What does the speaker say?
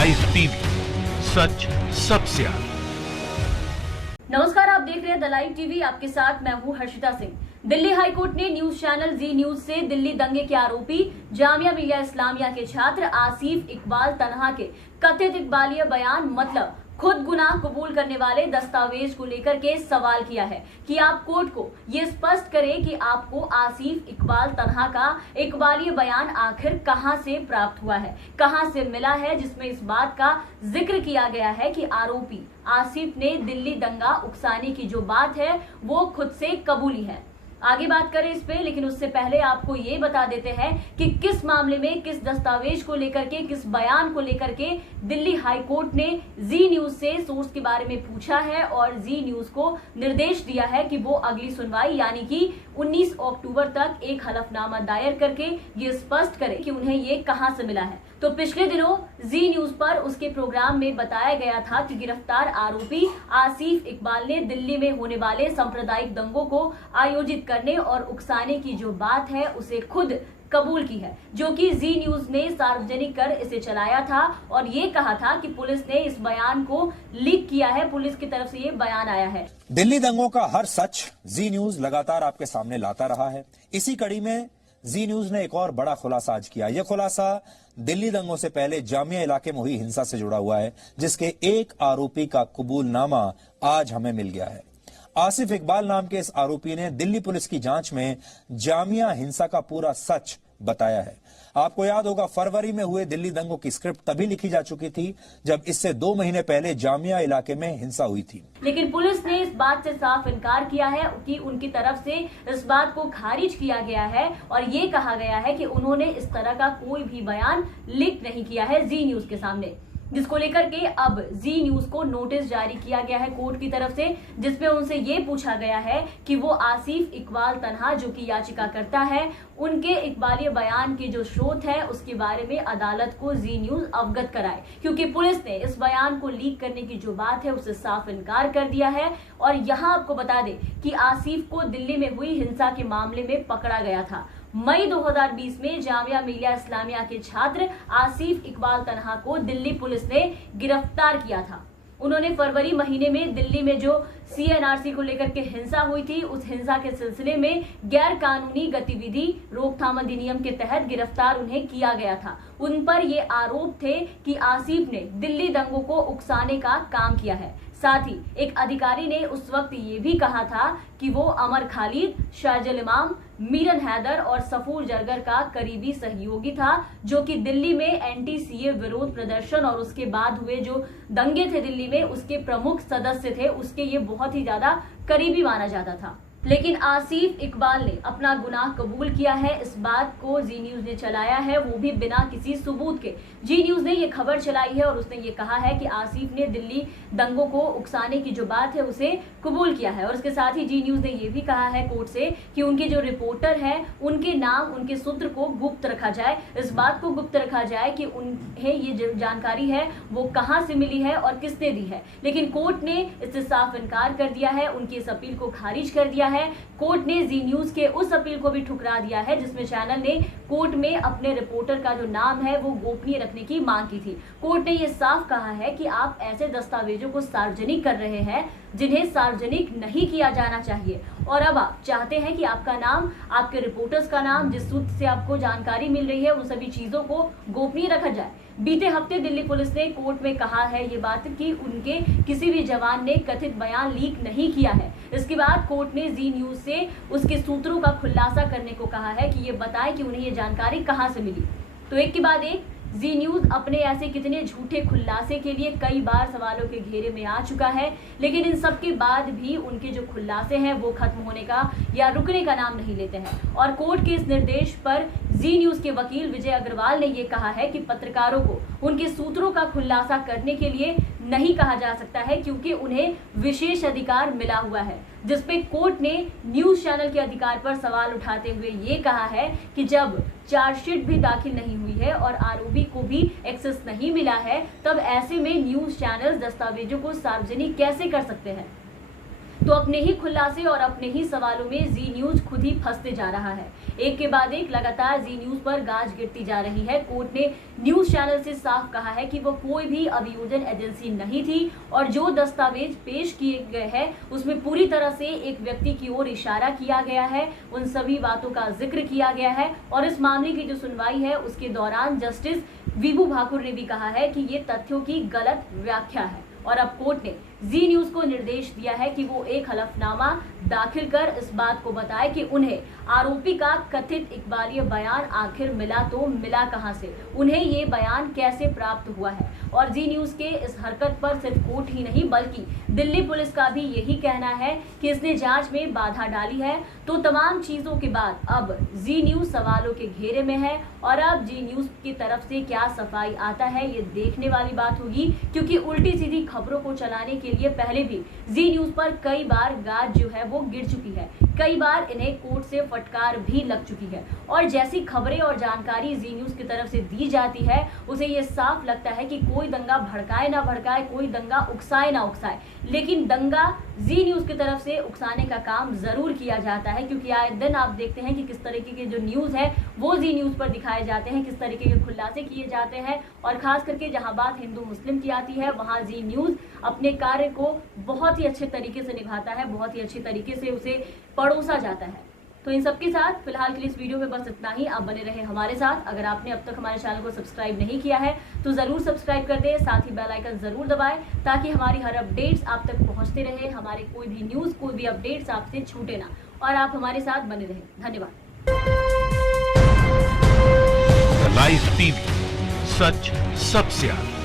Live TV, सच सबसे आगे। नमस्कार, आप देख रहे हैं द लाइव टीवी। आपके साथ मैं हूं हर्षिता सिंह। दिल्ली हाईकोर्ट ने न्यूज चैनल जी न्यूज से दिल्ली दंगे के आरोपी जामिया मिलिया इस्लामिया के छात्र आसिफ इकबाल तन्हा के कथित इकबालिया बयान मतलब खुद गुनाह कबूल करने वाले दस्तावेज को लेकर के सवाल किया है कि आप कोर्ट को ये स्पष्ट करें कि आपको आसिफ इकबाल तन्हा का इकबालिया बयान आखिर कहां से प्राप्त हुआ है, कहां से मिला है, जिसमें इस बात का जिक्र किया गया है कि आरोपी आसिफ ने दिल्ली दंगा उकसाने की जो बात है वो खुद से कबूली है। आगे बात करें इस पे, लेकिन उससे पहले आपको ये बता देते हैं कि किस मामले में, किस दस्तावेज को लेकर के, किस बयान को लेकर के दिल्ली हाई कोर्ट ने जी न्यूज से सोर्स के बारे में पूछा है और जी न्यूज को निर्देश दिया है कि वो अगली सुनवाई यानी कि 19 अक्टूबर तक एक हलफनामा दायर करके ये स्पष्ट करे कि उन्हें ये कहां से मिला है। तो पिछले दिनों जी न्यूज पर उसके प्रोग्राम में बताया गया था कि गिरफ्तार आरोपी आसिफ इकबाल ने दिल्ली में होने वाले सांप्रदायिक दंगों को आयोजित करने और उकसाने की जो बात है उसे खुद कबूल की है, जो कि जी न्यूज ने सार्वजनिक कर इसे चलाया था और ये कहा था कि पुलिस ने इस बयान को लीक किया है, पुलिस की तरफ से ये बयान आया है। दिल्ली दंगों का हर सच जी न्यूज लगातार आपके सामने लाता रहा है। इसी कड़ी में जी न्यूज ने एक और बड़ा खुलासा आज किया। यह खुलासा दिल्ली दंगों से पहले जामिया इलाके में हुई हिंसा से जुड़ा हुआ है, जिसके एक आरोपी का कबूलनामा आज हमें मिल गया है। आसिफ इकबाल नाम के इस आरोपी ने दिल्ली पुलिस की जांच में जामिया हिंसा का पूरा सच बताया है। आपको याद होगा, फरवरी में हुए दिल्ली दंगों की स्क्रिप्ट तभी लिखी जा चुकी थी जब इससे 2 महीने पहले जामिया इलाके में हिंसा हुई थी। लेकिन पुलिस ने इस बात से साफ इनकार किया है कि उनकी तरफ से इस बात को खारिज किया गया है और ये कहा गया है कि उन्होंने इस तरह का कोई भी बयान लीक नहीं किया है जी न्यूज के सामने, जिसको लेकर के अब जी न्यूज को नोटिस जारी किया गया है कोर्ट की तरफ से, जिसमें उनसे ये पूछा गया है कि वो आसिफ इकबाल तन्हा जो कि याचिका करता है, उनके इकबालिया बयान के जो स्रोत है उसके बारे में अदालत को जी न्यूज अवगत कराए, क्योंकि पुलिस ने इस बयान को लीक करने की जो बात है उससे साफ इनकार कर दिया है। और यहाँ आपको बता दें कि आसिफ को दिल्ली में हुई हिंसा के मामले में पकड़ा गया था। मई 2020 में जामिया मिलिया इस्लामिया के छात्र आसिफ इकबाल तन्हा को दिल्ली पुलिस ने गिरफ्तार किया था। उन्होंने फरवरी महीने में दिल्ली में जो CNRC को लेकर के हिंसा हुई थी, उस हिंसा के सिलसिले में गैर कानूनी गतिविधि रोकथाम अधिनियम के तहत गिरफ्तार उन्हें किया गया था। उन पर ये आरोप थे कि आसिफ ने दिल्ली दंगों को उकसाने का काम किया है। साथ ही एक अधिकारी ने उस वक्त ये भी कहा था कि वो अमर खालिद, शाहजल इमाम, मीरन हैदर और सफूर जरगर का करीबी सहयोगी था, जो कि दिल्ली में एंटी-CA विरोध प्रदर्शन और उसके बाद हुए जो दंगे थे दिल्ली में उसके प्रमुख सदस्य थे, उसके ये बहुत ही ज्यादा करीबी माना जाता था। लेकिन आसिफ इकबाल ने अपना गुनाह कबूल किया है। इस बात को जी न्यूज ने चलाया है, वो भी बिना किसी सबूत के। जी न्यूज ने ये खबर चलाई है और उसने ये कहा है कि आसिफ ने दिल्ली दंगों को उकसाने की जो बात है उसे कबूल किया है। और इसके साथ ही जी न्यूज ने ये भी कहा है कोर्ट से कि उनके जो रिपोर्टर है उनके नाम, उनके सूत्र को गुप्त रखा जाए, इस बात को गुप्त रखा जाए कि उन्हें ये जो जानकारी है वो कहाँ से मिली है और किसने दी है। लेकिन कोर्ट ने इससे साफ इनकार कर दिया है, उनकी इस अपील को खारिज कर दिया है। कोर्ट ने जी न्यूज के उस अपील को भी ठुकरा दिया है जिसमें चैनल ने कोर्ट में अपने रिपोर्टर का जो नाम है वो गोपनीय रखने की मांग की थी। कोर्ट ने ये साफ कहा है कि आप ऐसे दस्तावेजों को सार्वजनिक कर रहे हैं जिन्हें सार्वजनिक नहीं किया जाना चाहिए और अब आप चाहते हैं कि आपका नाम, आपके रिपोर्टर्स का नाम, जिस सूत्र से आपको जानकारी मिल रही है, उन सभी चीजों को गोपनीय रखा जाए। बीते हफ्ते दिल्ली पुलिस ने कोर्ट में कहा है ये बात कि उनके किसी भी जवान ने कथित बयान लीक नहीं किया है। इसके बाद कोर्ट ने जी न्यूज से उसके सूत्रों का खुलासा करने को कहा है कि ये बताएं कि उन्हें ये जानकारी कहां से मिली। तो एक के बाद एक जी न्यूज अपने ऐसे कितने झूठे खुलासे के लिए कई बार सवालों के घेरे में आ चुका है, लेकिन इन सब के बाद भी उनके जो खुलासे हैं वो खत्म होने का या रुकने का नाम नहीं लेते हैं। और कोर्ट के इस निर्देश पर जी न्यूज के वकील विजय अग्रवाल ने ये कहा है कि पत्रकारों को उनके सूत्रों का खुलासा करने के लिए नहीं कहा जा सकता है, क्योंकि उन्हें विशेष अधिकार मिला हुआ है, जिसपे कोर्ट ने न्यूज चैनल के अधिकार पर सवाल उठाते हुए ये कहा है कि जब चार्जशीट भी दाखिल नहीं हुई है और आरोपी को भी एक्सेस नहीं मिला है, तब ऐसे में न्यूज चैनल दस्तावेजों को सार्वजनिक कैसे कर सकते हैं। तो अपने ही खुलासे और अपने ही सवालों में जी न्यूज खुद ही फंसते जा रहा है। एक के बाद एक लगातार जी न्यूज पर गाज गिरती जा रही है। कोर्ट ने न्यूज चैनल से साफ कहा है कि वो कोई भी अभियोजन एजेंसी नहीं थी और जो दस्तावेज पेश किए गए हैं उसमें पूरी तरह से एक व्यक्ति की ओर इशारा किया गया है, उन सभी बातों का जिक्र किया गया है। और इस मामले की जो सुनवाई है उसके दौरान जस्टिस विभू भाकुर ने भी कहा है कि ये तथ्यों की गलत व्याख्या है और अब कोर्ट ने जी न्यूज को निर्देश दिया है कि वो एक हलफनामा दाखिल कर इस बात को बताए कि उन्हें आरोपी का कथित इकबालिया बयान आखिर मिला तो मिला कहां से, उन्हें ये बयान कैसे प्राप्त हुआ है। और जी न्यूज के इस हरकत पर सिर्फ कोर्ट ही नहीं बल्कि दिल्ली पुलिस का भी यही कहना है कि इसने जांच में बाधा डाली है। तो तमाम चीजों के बाद अब जी न्यूज सवालों के घेरे में है और अब जी न्यूज की तरफ से क्या सफाई आता है ये देखने वाली बात होगी, क्योंकि उल्टी सीधी खबरों को चलाने के लिए पहले भी जी न्यूज पर कई बार गाज जो है वो गिर चुकी है, कई बार इन्हें कोर्ट से फटकार भी लग चुकी है। और जैसी खबरें और जानकारी जी न्यूज की तरफ से दी जाती है उसे ये साफ लगता है कि कोई दंगा भड़काए ना भड़काए, कोई दंगा उकसाए ना उकसाए, लेकिन दंगा जी न्यूज की तरफ से उकसाने का काम जरूर किया जाता है। क्योंकि आए दिन आप देखते हैं कि किस तरीके के जो न्यूज है वो जी न्यूज पर दिखाए जाते हैं, किस तरीके के खुलासे किए जाते हैं। और खास करके जहां बात हिंदू मुस्लिम की आती है वहां जी न्यूज अपने कार्य को बहुत ही अच्छे तरीके से निभाता है, बहुत ही अच्छे तरीके से उसे परोसा जाता है। तो इन सबके साथ फिलहाल के लिए इस वीडियो में बस इतना ही। आप बने रहे हमारे साथ। अगर आपने अब तक हमारे चैनल को सब्सक्राइब नहीं किया है तो जरूर सब्सक्राइब कर दें, साथ ही बेल आइकन जरूर दबाएं ताकि हमारी हर अपडेट्स आप तक पहुंचते रहे, हमारे कोई भी न्यूज कोई भी अपडेट्स आपसे छूटे ना और आप हमारे साथ बने रहें। धन्यवाद। लाइव टीवी, सच सबसे आगे।